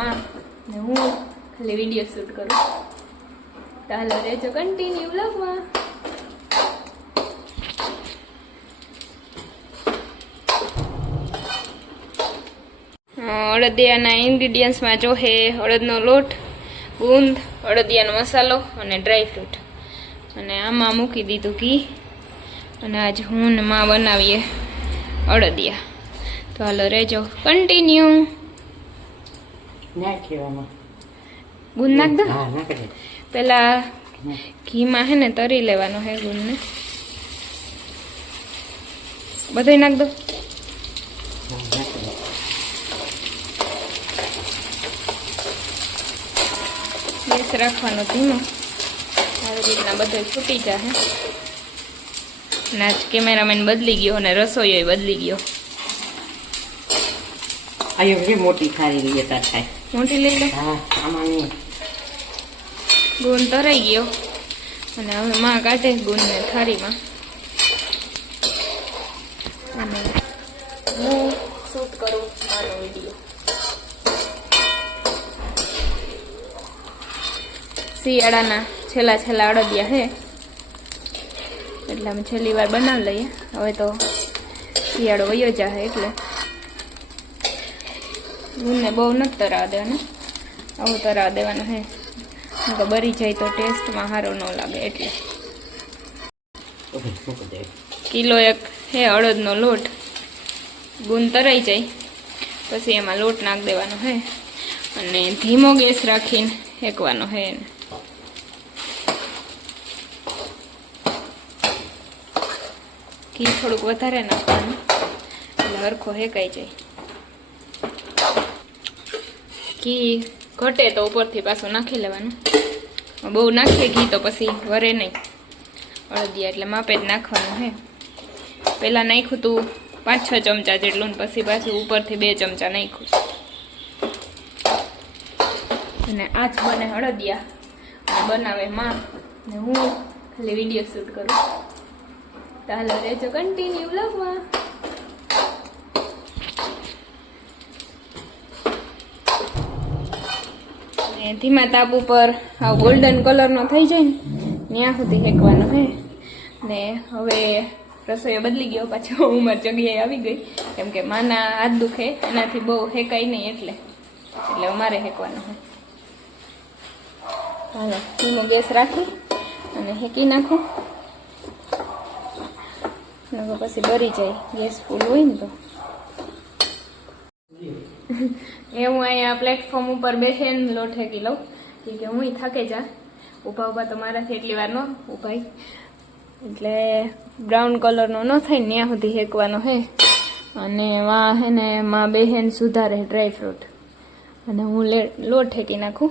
માં ને હું ખાલી વિડીયો શૂટ કરું. તો હાલો રહેજો કન્ટિન્યુ વ્લોગમાં. અડદિયાના ઇન્ગ્રીડિયન્ટ્સમાં જો હે અડદનો લોટ, ગુંદ, અડદિયાનો મસાલો અને ડ્રાયફ્રૂટ. અને આમાં મૂકી દીધું ઘી. અને આજ હું ને માં બનાવીએ અડદિયા. તો હાલો રહેજો કન્ટિન્યુ. ગુંદ નાખ દો. પેલા ઘીમાં હે ને તરી લેવાનો હે ગુંદને. બધું નાખ દો. ગેસ રાખવાનો ધીમો. આવી રીતના બધું ફૂટી જાય. અને આજ કેમેરામેન બદલી ગયો અને રસોઈ બદલી ગયો. મોટી થાળી લઈએ તાર થાય. મોટી લઈ લે. ગુંદ તરાઈ ગયો અને હવે માં કાઢે ગુંદને થાળીમાં. અને હું શૂટ કરું મારો વિડીયો. શિયાળાના છેલ્લા અડદિયા હે એટલે અમે છેલ્લી વાર બનાવી લઈએ. હવે તો શિયાળો વયો જાય એટલે ગુંદને બહુ નથી તરાવા દેવાનું. આવું તરાવા દેવાનું હે તો બરી જાય તો ટેસ્ટમાં સારો ન લાગે. એટલે કિલો એક હે અડદનો લોટ. ગુંદ તરાઈ જાય પછી એમાં લોટ નાખી દેવાનો હે અને ધીમો ગેસ રાખીને શેકવાનો હે. ઘી થોડુંક વધારે નાખવાનું એટલે હરખો શેકાઈ જાય. ઘી ઘટે તો ઉપરથી પાછું નાખી લેવાનું. બહુ નાખીએ ઘી તો પછી વરે નહીં અડદિયા, એટલે માપે જ નાખવાનું હે. પહેલાં નાખ્યું તું 5-6 ચમચા જેટલું, પછી પાછું ઉપરથી 2 ચમચા નાખ્યું. અને આ જ બને અડદિયા. અને બનાવે માં ને હું ખાલી વિડીયો શૂટ કરું. તો હાલો રહેજો કન્ટિન્યુ વ્લોગમાં. ધીમા તાપ ઉપર આ ગોલ્ડન કલરનો થઈ જાય ને ત્યાં સુધી શેકવાનો હે. ને હવે રસોઈ બદલી ગયો, પાછો ઉંમર જગ્યાએ આવી ગઈ કેમ કે માના હાથ દુખે એનાથી બહુ શેકાય નહીં એટલે અમારે શેકવાનો હોય. હાલો ધીમો ગેસ રાખી અને શેકી નાખો. પછી બરી જાય. ગેસ ફૂલ હોય ને તો એ હું અહીંયા પ્લેટફોર્મ ઉપર બેસીને લોટ શેકી લઉં કે હું થાકે જા. ઊભા તો મારાથી એટલી વાર ન ઊભાઈ, એટલે બ્રાઉન કલરનો ન થાય ને ત્યાં સુધી શેકવાનો હે. અને વા હે ને માં બેહેન સુધારે ડ્રાયફ્રૂટ અને હું લોટ શેકી નાખું.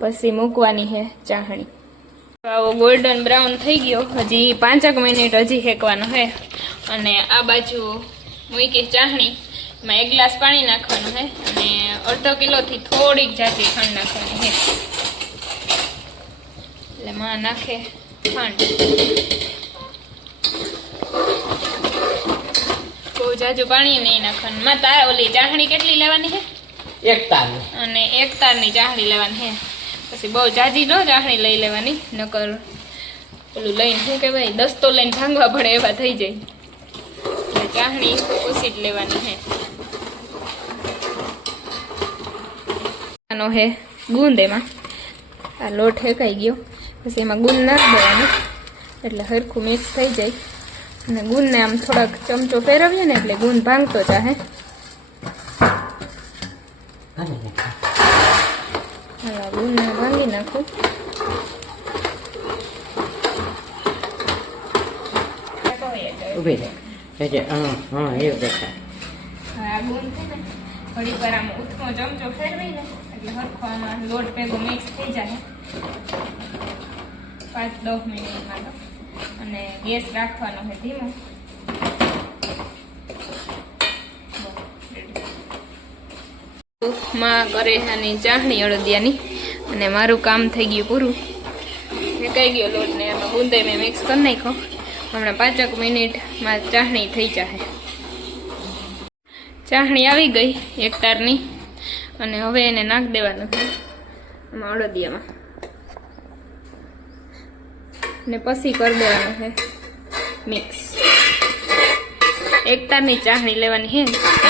પછી મૂકવાની હે ચાહણી. આવો ગોલ્ડન બ્રાઉન થઈ ગયો. હજી 5 મિનિટ હજી શેકવાનો હે. અને આ બાજુ મૂકી ચાહણી. એમાં 1 ગ્લાસ પાણી નાખવાનું હે અને અડધો કિલોથી થોડીક જાજી ખાંડ નાખવાની હે. એટલે માં નાખે ખાંડ. બહુ જાજુ પાણી નહીં નાખવાનું. માં તારે ઓલી ચાહણી કેટલી લેવાની હે? 1 તારની. અને 1 તારની ચાહણી લેવાની હે. પછી બહુ જાજી ન ચાહણી લઈ લેવાની, નકર પેલું લઈને શું કહેવાય દસ્તો લઈને ભાંગવા પડે એવા થઈ જાય. એટલે ચાહણી ઓછી જ લેવાની હે. આનો હે ગુંદ. એમાં આ લોટ શેકાઈ ગયો પછી એમાં ગુંદ નાખી દેવાનું એટલે હરખું મિક્સ થઈ જાય. અને ગુંદને આમ થોડાક ચમચો ફેરવીએ ને એટલે ગુંદ ભાંગતો જાહે. હા ગુંદને ભાંગી નાખું. આ ગુંદ છે ને થોડી વાર આમ ઉથમો ચમચો ફેરવી ને એટલે હરખો આમાં લોટ ભેગો મિક્સ થઈ જાય 5-10 મિનિટમાં તો. અને ગેસ રાખવાનો છે ધીમો. માં કરે આની ચાહણી અડદિયાની અને મારું કામ થઈ ગયું પૂરું. શેકાઈ ગયો લોટ ને એમાં ગુંદે મેં મિક્સ કરી નાખ્યો. હમણાં 5 મિનિટમાં ચાહણી થઈ જાય. ચાહણી આવી ગઈ 1 તારની. અને હવે એને નાખ દેવાનું છે આમાં અડદિયામાં ને પછી કરી દેવાનું છે મિક્સ. એક તારની ચાસણી લેવાની છે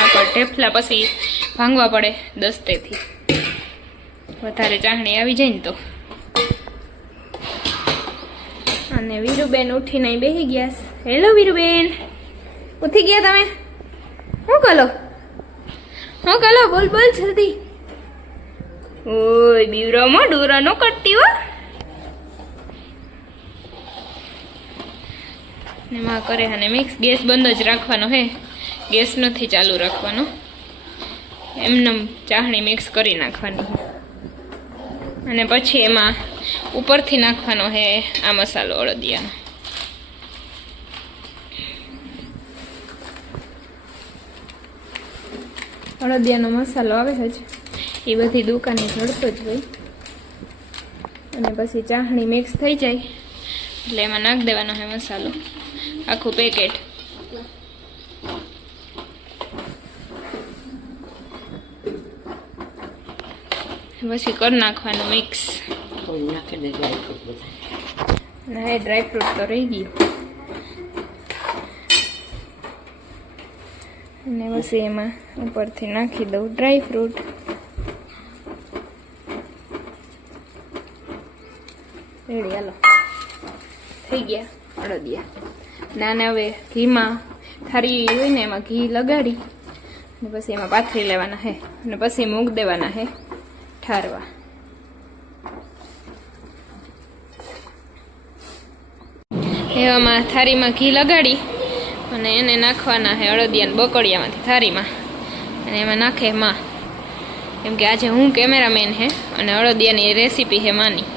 નકર ઢેફલા પછી ભાંગવા પડે દસ્તેથી, વધારે ચાસણી આવી જાય ને તો. અને વીરુબેન ઉઠીને અહીં બેસી ગયા. હેલો વીરુબેન, ઉઠી ગયા તમે? શું કરો? શું કરો? બોલ બોલ જલ્દી. ઓય બીવરામાં ડોરા નો કટતી હો. એમાં કરે અને મિક્સ. ગેસ બંધ જ રાખવાનો હે, ગેસ નથી ચાલુ રાખવાનો. એમને ચાસણી મિક્સ કરી નાખવાની અને પછી એમાં ઉપરથી નાખવાનો હે આ મસાલો અડદિયાનો. અડદિયાનો મસાલો આવે છે એ બધી દુકાને જડતો જ હોય. અને પછી ચાસણી મિક્સ થઈ જાય એટલે એમાં નાખી દેવાનો છે મસાલો, આખું પેકેટ. પછી કરી નાખવાનું મિક્સ. નાખી દે ડ્રાયફ્રૂટ બધા. ના એ ડ્રાયફ્રૂટ તો રહી ગયું. અને પછી એમાં ઉપરથી નાખી દઉં ડ્રાયફ્રૂટ. રેડી, હાલો થઈ ગયા અડદિયા. નાને હવે ઘીમાં થારી હોય ને એમાં ઘી લગાડી અને પછી એમાં પાથરી લેવાના હે અને પછી મૂક દેવાના હે ઠારવા. એવામાં થારીમાં ઘી લગાડી અને એને નાખવાના હે અડદિયાને બકડિયામાંથી થારીમાં. અને એમાં નાખે માં, કેમ કે આજે હું કેમેરામેન હે અને અડદિયાની રેસીપી હે માની,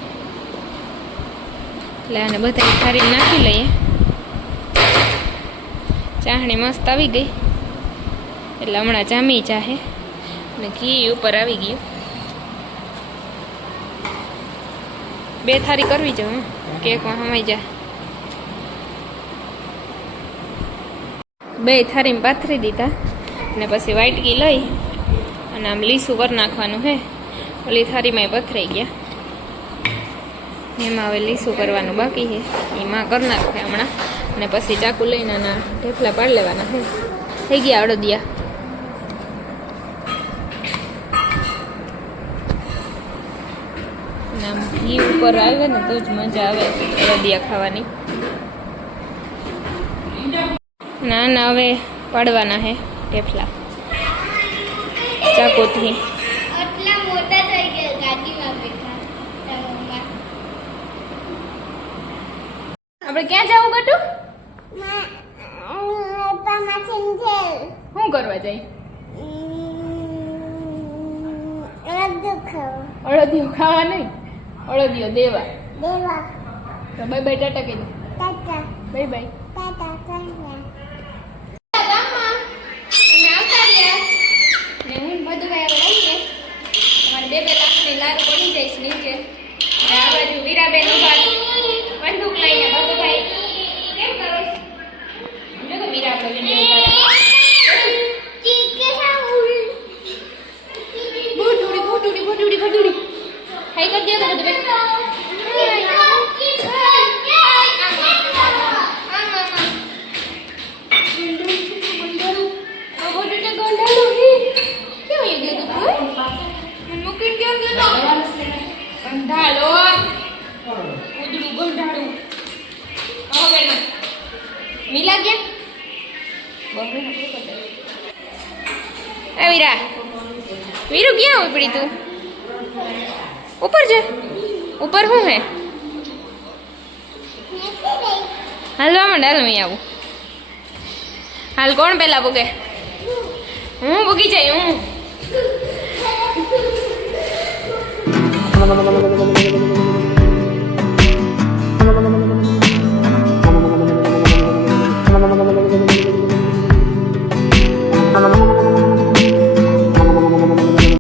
એટલે આને બધા થારી નાખી લઈએ. ચાસણી મસ્ત આવી ગઈ એટલે હમણાં જામી જાહે અને ઘી ઉપર આવી ગયું. 2 થારી કરવી છે કેકમાં હમાઈ જાય. 2 થારીમાં પાથરી દીધા અને પછી વાટકી લઈ અને આમ લીસું કરી નાખવાનું હે. ઓલી થારીમાં પથરાઈ ગયા, એમાં હવે લીસું કરવાનું બાકી છે, એમાં કરી નાખે હમણાં. અને પછી ચાકુ લઈને આના ઢેફલા પાડી લેવાના છે. થઈ ગયા અડદિયા. અને આમ ઘી ઉપર આવે ને તો જ મજા આવે અડદિયા ખાવાની. ના ના હવે પાડવાના હે ઢેફલા ચાકુથી. આટલા મોટા થઈ ગયા ગાડીમાં બેઠા. આપણે ક્યાં જવું ગટુ? શું કરવા જાય? અડદિયો ખાવા નહીં, અડદિયો દેવા. તો બાય બાય ટાટા કહી દો. Bye bye. ગામમાં અમે આવતા રહ્યા ને હું બધું ભાઈ લઈએ. તમારે 2 લાખની લારું પડી જઈશ નીચે. અને આ બાજુ વીરાબેન ઉભા બંદૂક લઈને બધું ભાઈ કેમ કરો? જો તો વીરાબેન ભટુડી હાઈ કરી દે તો બધું મિલા ગયા વીરા. વીરુ ક્યાં ઉપડી તું? ઉપર છે. ઉપર શું હે? હાલવા માંડ. હાલ હું આવું. હાલ કોણ પેલા પૂગે? હું પૂગી જાય. હું